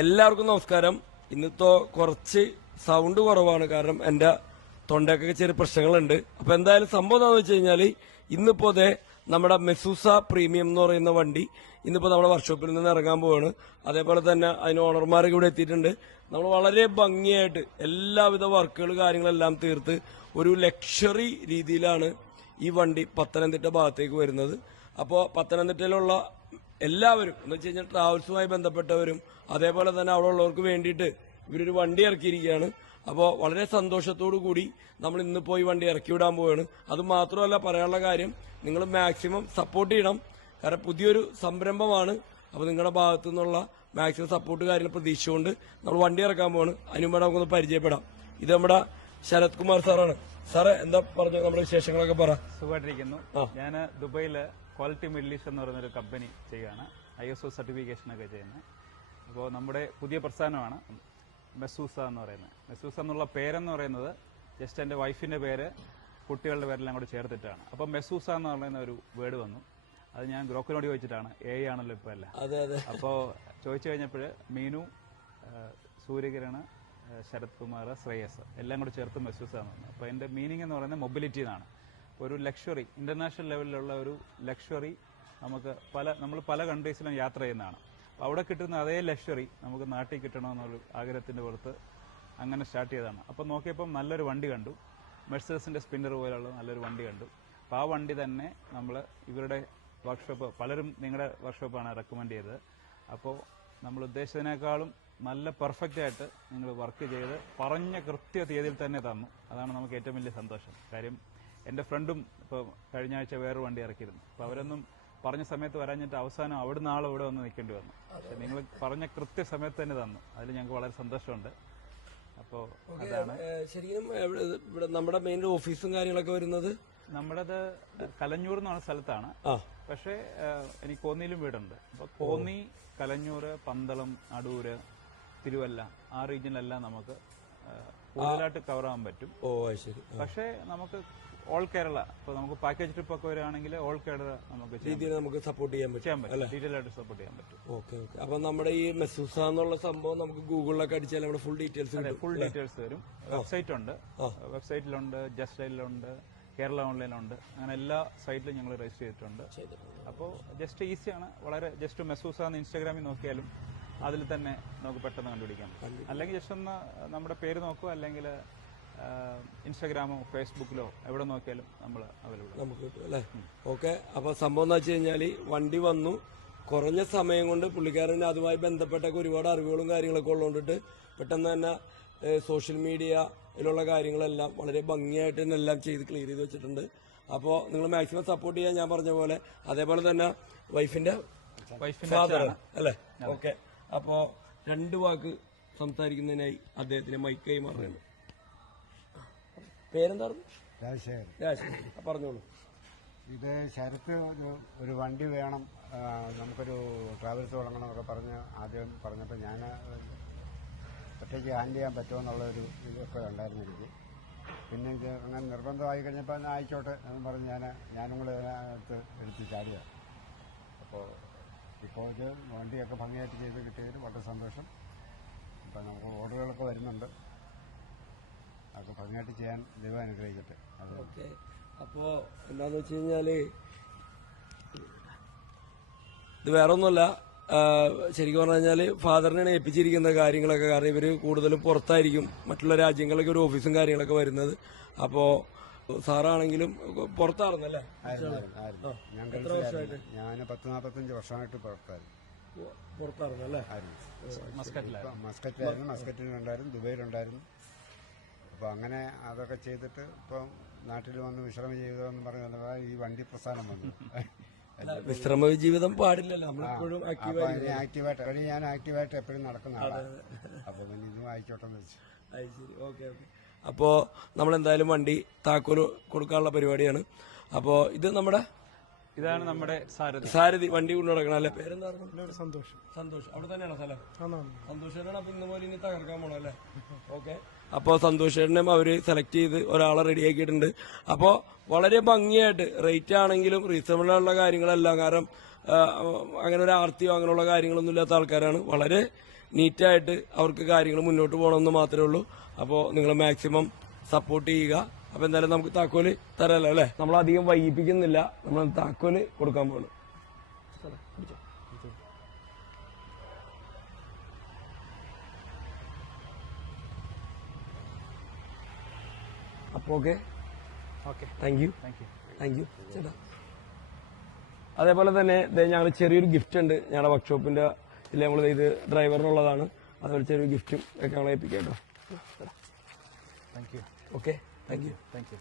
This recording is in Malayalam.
എല്ലാവർക്കും നമസ്കാരം. ഇന്നത്തെ കുറച്ച് സൗണ്ട് കുറവാണ്, കാരണം എന്റെ തൊണ്ടയൊക്കെ ചെറിയ പ്രശ്നങ്ങളുണ്ട്. അപ്പൊ എന്തായാലും സംഭവം എന്താണെന്ന് വെച്ച് കഴിഞ്ഞാൽ ഇന്നിപ്പോ നമ്മുടെ മെസൂസ പ്രീമിയം എന്ന് പറയുന്ന വണ്ടി ഇന്നിപ്പോ നമ്മുടെ വർക്ക്ഷോപ്പിൽ നിന്ന് ഇറങ്ങാൻ പോവാണ്. അതേപോലെ തന്നെ അതിന് ഓണർമാരൊക്കെ ഇവിടെ എത്തിയിട്ടുണ്ട്. നമ്മൾ വളരെ ഭംഗിയായിട്ട് എല്ലാവിധ വർക്കുകൾ കാര്യങ്ങളെല്ലാം തീർത്ത് ഒരു ലക്ഷറി രീതിയിലാണ് ഈ വണ്ടി പത്തനംതിട്ട ഭാഗത്തേക്ക് വരുന്നത്. അപ്പോൾ പത്തനംതിട്ടയിലുള്ള എല്ലാവരും എന്ന് വെച്ച് കഴിഞ്ഞാൽ ട്രാവൽസുമായി ബന്ധപ്പെട്ടവരും അതേപോലെ തന്നെ അവിടെ ഉള്ളവർക്ക് വേണ്ടിയിട്ട് ഇവരൊരു വണ്ടി ഇറക്കിയിരിക്കുകയാണ്. അപ്പോൾ വളരെ സന്തോഷത്തോടു കൂടി നമ്മൾ ഇന്നിപ്പോൾ ഈ വണ്ടി ഇറക്കി വിടാൻ പോവുകയാണ്. അത് മാത്രമല്ല, പറയാനുള്ള കാര്യം, നിങ്ങൾ മാക്സിമം സപ്പോർട്ട് ചെയ്യണം. കാരണം പുതിയൊരു സംരംഭമാണ്. അപ്പോൾ നിങ്ങളുടെ ഭാഗത്തു നിന്നുള്ള മാക്സിമം സപ്പോർട്ട് കാര്യങ്ങൾ പ്രതീക്ഷിച്ചുകൊണ്ട് നമ്മൾ വണ്ടി ഇറക്കാൻ പോവാണ്. അതിനുമുമ്പ് നമുക്കൊന്ന് പരിചയപ്പെടാം. ഇത് നമ്മുടെ ശരത് കുമാർ സാറാണ്. സാറേ, എന്താ പറഞ്ഞു നമ്മുടെ വിശേഷങ്ങളൊക്കെ പറ. സുഖമായിട്ടിരിക്കുന്നു. ഞാൻ ദുബൈയില് ക്വാളിറ്റി മിഡിൽ ഈസ്റ്റ് എന്ന് പറയുന്നൊരു കമ്പനി ചെയ്യുകയാണ്. ISO സർട്ടിഫിക്കേഷനൊക്കെ ചെയ്യുന്നത്. അപ്പോൾ നമ്മുടെ പുതിയ പ്രസ്ഥാനമാണ് മെസൂസ എന്ന് പറയുന്നത്. മെസൂസ എന്നുള്ള പേരെന്ന് പറയുന്നത് ജസ്റ്റ് എൻ്റെ വൈഫിൻ്റെ പേര് കുട്ടികളുടെ പേരെല്ലാം കൂടെ ചേർത്തിട്ടാണ്. അപ്പോൾ മെസൂസ എന്ന് പറയുന്ന ഒരു വേർഡ് വന്നു. അത് ഞാൻ ഗ്രോക്കിനോട് ചോദിച്ചിട്ടാണ്. ആണല്ലോ ഇപ്പോൾ അല്ല. അപ്പോൾ ചോദിച്ചു കഴിഞ്ഞപ്പോൾ മീനു, സൂര്യകിരണ്, ശരത് കുമാർ, ശ്രേയസ് എല്ലാം കൂടെ ചേർത്ത് മെസൂസ എന്ന് പറഞ്ഞു. അപ്പോൾ എൻ്റെ മീനിങ് എന്ന് പറയുന്നത് മൊബിലിറ്റി എന്നാണ്. ഒരു ലക്ഷറി, ഇന്റർനാഷണൽ ലെവലിലുള്ള ഒരു ലക്ഷറി നമ്മൾ പല കൺട്രീസിലും യാത്ര ചെയ്യുന്നതാണ്. അപ്പോൾ അവിടെ കിട്ടുന്ന അതേ ലക്ഷറി നമുക്ക് നാട്ടിൽ കിട്ടണമെന്നൊരു ആഗ്രഹത്തിന്റെ പുറത്ത് അങ്ങനെ സ്റ്റാർട്ട് ചെയ്തതാണ്. അപ്പോൾ നോക്കിയപ്പം നല്ലൊരു വണ്ടി കണ്ടു, മെഴ്സീഡസിന്റെ സ്പിന്നർ പോലെയുള്ള നല്ലൊരു വണ്ടി കണ്ടു. അപ്പോൾ ആ വണ്ടി തന്നെ നമ്മൾ ഇവരുടെ വർക്ക്ഷോപ്പ്, പലരും നിങ്ങളുടെ വർക്ക്ഷോപ്പാണ് റെക്കമെൻഡ് ചെയ്തത്. അപ്പോൾ നമ്മൾ ഉദ്ദേശിച്ചതിനേക്കാളും നല്ല പെർഫെക്റ്റ് ആയിട്ട് നിങ്ങൾ വർക്ക് ചെയ്ത് പറഞ്ഞ കൃത്യ തീയതിയിൽ തന്നെ തന്നു. അതാണ് നമുക്ക് ഏറ്റവും വലിയ സന്തോഷം. കാര്യം എൻ്റെ ഫ്രണ്ടും ഇപ്പോൾ കഴിഞ്ഞ ആഴ്ച വേറൊരു വണ്ടി ഇറക്കിയിരുന്നു. അപ്പോൾ അവരൊന്നും പറഞ്ഞ സമയത്ത് വരാഞ്ഞിട്ട് അവസാനം അവിടുന്ന് ഇവിടെ വന്ന് നിൽക്കേണ്ടി വന്നു. പക്ഷെ നിങ്ങൾ പറഞ്ഞ കൃത്യ സമയത്ത് തന്നെ തന്നു. അതിൽ ഞങ്ങൾക്ക് വളരെ സന്തോഷമുണ്ട്. അപ്പോൾ അതാണ് ശരിക്കും ഇവിടെ നമ്മുടെ മെയിൻ ഓഫീസും കാര്യങ്ങളൊക്കെ വരുന്നത് നമ്മുടേത് കലഞ്ഞൂർ എന്ന് പറഞ്ഞ സ്ഥലത്താണ്. പക്ഷേ എനിക്ക് കോന്നിയിലും വീടുണ്ട്. അപ്പോൾ കോന്നി, കലഞ്ഞൂർ, പന്തളം, അടൂര്, തിരുവല്ല ആ റീജിയനിലെല്ലാം നമുക്ക് കൂടുതലായിട്ട് കവർ ആവാൻ പറ്റും. പക്ഷേ നമുക്ക് ഓൾ കേരള, ഇപ്പൊ നമുക്ക് പാക്കേജ് ട്രിപ്പ് ഒക്കെ വരികയാണെങ്കിൽ ഓൾ കേരള നമുക്ക് സപ്പോർട്ട് ചെയ്യാൻ പറ്റും, ഡീറ്റെയിൽ ആയിട്ട് സപ്പോർട്ട് ചെയ്യാൻ പറ്റും. ഓക്കെ. അപ്പൊ നമ്മുടെ ഈ മെസൂസ എന്നുള്ള സംഭവം നമുക്ക് ഗൂഗിളിലൊക്കെ അടിച്ചാൽ നമ്മുടെ ഫുൾ ഡീറ്റെയിൽസ് വരും. വെബ്സൈറ്റ് ഉണ്ട്, വെബ്സൈറ്റിലുണ്ട്, ജസ്റ്റ് ഡയലിലുണ്ട്, കേരള ഓൺലൈനിലുണ്ട്. അങ്ങനെ എല്ലാ സൈറ്റിലും ഞങ്ങൾ രജിസ്റ്റർ ചെയ്തിട്ടുണ്ട്. അപ്പോൾ ജസ്റ്റ് ഈസിയാണ്. വളരെ ജസ്റ്റ് മെസൂസ എന്ന് ഇൻസ്റ്റാഗ്രാമിൽ നോക്കിയാലും അതിൽ തന്നെ നമുക്ക് പെട്ടെന്ന് കണ്ടുപിടിക്കാം. അല്ലെങ്കിൽ ജസ്റ്റ് ഒന്ന് നമ്മുടെ പേര് നോക്കുക, അല്ലെങ്കിൽ ഇൻസ്റ്റാഗ്രാമോ ഫേസ്ബുക്കിലോ എവിടെ നോക്കിയാലും നമ്മൾ അവൈലബിൾ നമുക്ക് കിട്ടും അല്ലേ. ഓക്കെ. അപ്പൊ സംഭവം എന്ന് വെച്ച് കഴിഞ്ഞാല് വണ്ടി വന്നു, കുറഞ്ഞ സമയം കൊണ്ട് പുള്ളിക്കാരന് അതുമായി ബന്ധപ്പെട്ടൊക്കെ ഒരുപാട് അറിവുകളും കാര്യങ്ങളൊക്കെ ഉള്ളതുകൊണ്ടിട്ട് പെട്ടെന്ന് തന്നെ സോഷ്യൽ മീഡിയയിലുള്ള കാര്യങ്ങളെല്ലാം വളരെ ഭംഗിയായിട്ട് തന്നെ എല്ലാം ചെയ്ത് ക്ലിയർ ചെയ്ത് വെച്ചിട്ടുണ്ട്. അപ്പോൾ നിങ്ങൾ മാക്സിമം സപ്പോർട്ട് ചെയ്യാൻ ഞാൻ പറഞ്ഞ പോലെ. അതേപോലെ തന്നെ വൈഫിന്റെ ഫാദർ അല്ലേ. ഓക്കെ. അപ്പോ 2 വാക്ക് സംസാരിക്കുന്നതിനായി അദ്ദേഹത്തിന് മൈക്കായി മാറുകയാണ്. പേരെന്തായിരുന്നു? രാജശേഖരൻ. പറഞ്ഞോളൂ. ഇത് ശരത്ത് ഒരു വണ്ടി വേണം, നമുക്കൊരു ട്രാവൽസ് തുടങ്ങണമെന്നൊക്കെ ആദ്യം പറഞ്ഞപ്പോൾ ഞാൻ ഒറ്റയ്ക്ക് ഹാൻഡിൽ ചെയ്യാൻ പറ്റുമോ എന്നുള്ളൊരു ഇതൊക്കെ ഉണ്ടായിരുന്നു എനിക്ക്. പിന്നെ ഇത് അങ്ങനെ നിർബന്ധമായി കഴിഞ്ഞപ്പോൾ ആയിക്കോട്ടെ എന്ന് പറഞ്ഞ് ഞാനും കൂടെ അതിനകത്ത് എടുത്ത് ചാടിയാണ്. ഇപ്പോൾ ഇത് വണ്ടിയൊക്കെ ഭംഗിയായിട്ട് ചെയ്ത് കിട്ടിയതിൽ വളരെ സന്തോഷം. അപ്പം നമുക്ക് ഓർഡറുകളൊക്കെ വരുന്നുണ്ട്. അതൊക്കെ ഭംഗിയായിട്ട് ചെയ്യാൻ ദൈവം അനുഗ്രഹിക്കട്ടെ. ഓക്കെ. അപ്പോ എന്താന്ന് വെച്ച് കഴിഞ്ഞാല് ഇത് വേറെ ഒന്നുമല്ല, ശരിക്കും പറഞ്ഞു കഴിഞ്ഞാല് ഫാദറിനാണ് ഏൽപ്പിച്ചിരിക്കുന്ന കാര്യങ്ങളൊക്കെ. കാരണം ഇവര് കൂടുതലും പുറത്തായിരിക്കും, മറ്റുള്ള രാജ്യങ്ങളിലൊക്കെ ഒരു ഓഫീസും കാര്യങ്ങളൊക്കെ വരുന്നത്. അപ്പോ സാറാണെങ്കിലും പുറത്തായിരുന്നല്ലേ? ഞാൻ 10-45 വർഷമായിട്ട് പുറത്തായിരുന്നു അല്ലേ? മസ്കറ്റിലായിരുന്നു, മസ്കറ്റിലുണ്ടായിരുന്നു, ദുബൈയിലുണ്ടായിരുന്നു. അപ്പോൾ അങ്ങനെ അതൊക്കെ ചെയ്തിട്ട് ഇപ്പം നാട്ടിൽ വന്ന് വിശ്രമ ജീവിതം എന്ന് പറഞ്ഞ ഈ വണ്ടി പ്രസ്ഥാനം വന്നു. വിശ്രമ ജീവിതം പാടില്ലല്ലോ, നമ്മളെപ്പോഴും ആക്റ്റീവായിട്ട് ഞാൻ ആക്റ്റീവായിട്ട് എപ്പോഴും നടക്കുന്ന ആളാണ്. അപ്പോൾ പിന്നെ ഇതും ആയിക്കോട്ടെന്ന് വെച്ചു. ശരി. ഓക്കെ. അപ്പോൾ നമ്മളെന്തായാലും വണ്ടി താക്കോല് കൊടുക്കാനുള്ള പരിപാടിയാണ്. അപ്പോൾ ഇതാണ് നമ്മുടെ സാരഥി വണ്ടി കൊണ്ടു നടക്കണം അല്ലേ? പേരെന്തായിരുന്നു? സന്തോഷം. അവിടെ തന്നെയാണ് സ്ഥലം? സന്തോഷേട്ടനാണ്. അപ്പൊ ഇന്ന് പോലെ ഇനി തകർക്കാൻ പോണം അല്ലേ? ഓക്കെ. അപ്പോൾ സന്തോഷേട്ടനും അവര് സെലക്ട് ചെയ്ത് ഒരാളെ റെഡിയാക്കിയിട്ടുണ്ട്. അപ്പോൾ വളരെ ഭംഗിയായിട്ട് റേറ്റ് ആണെങ്കിലും റീസണബിൾ ആയിട്ടുള്ള കാര്യങ്ങളെല്ലാം, കാരണം അങ്ങനെ ഒരു ആർത്തിയോ അങ്ങനെയുള്ള കാര്യങ്ങളൊന്നും ഇല്ലാത്ത ആൾക്കാരാണ്. വളരെ നീറ്റായിട്ട് അവർക്ക് കാര്യങ്ങൾ മുന്നോട്ട് പോകണമെന്ന് മാത്രമേ ഉള്ളൂ. അപ്പോൾ നിങ്ങൾ മാക്സിമം സപ്പോർട്ട് ചെയ്യുക. അപ്പൊ എന്തായാലും നമുക്ക് താക്കോല് തരാമല്ലോ അല്ലെ? നമ്മൾ അധികം വൈകിപ്പിക്കുന്നില്ല, നമ്മൾ താക്കോല് കൊടുക്കാൻ പോകണം. അപ്പൊ ഓക്കെ, താങ്ക് യു ചേട്ടാ. അതേപോലെ തന്നെ ഞങ്ങൾ ചെറിയൊരു ഗിഫ്റ്റ് ഉണ്ട് ഞങ്ങളുടെ വർക്ക്ഷോപ്പിന്റെ ഇതിൽ. നമ്മൾ ഇത് ഡ്രൈവറിനുള്ളതാണ്. അതുപോലെ ചെറിയൊരു ഗിഫ്റ്റും ഒക്കെ ഞങ്ങൾ ഏൽപ്പിക്കാം കേട്ടോ. Okay, thank you.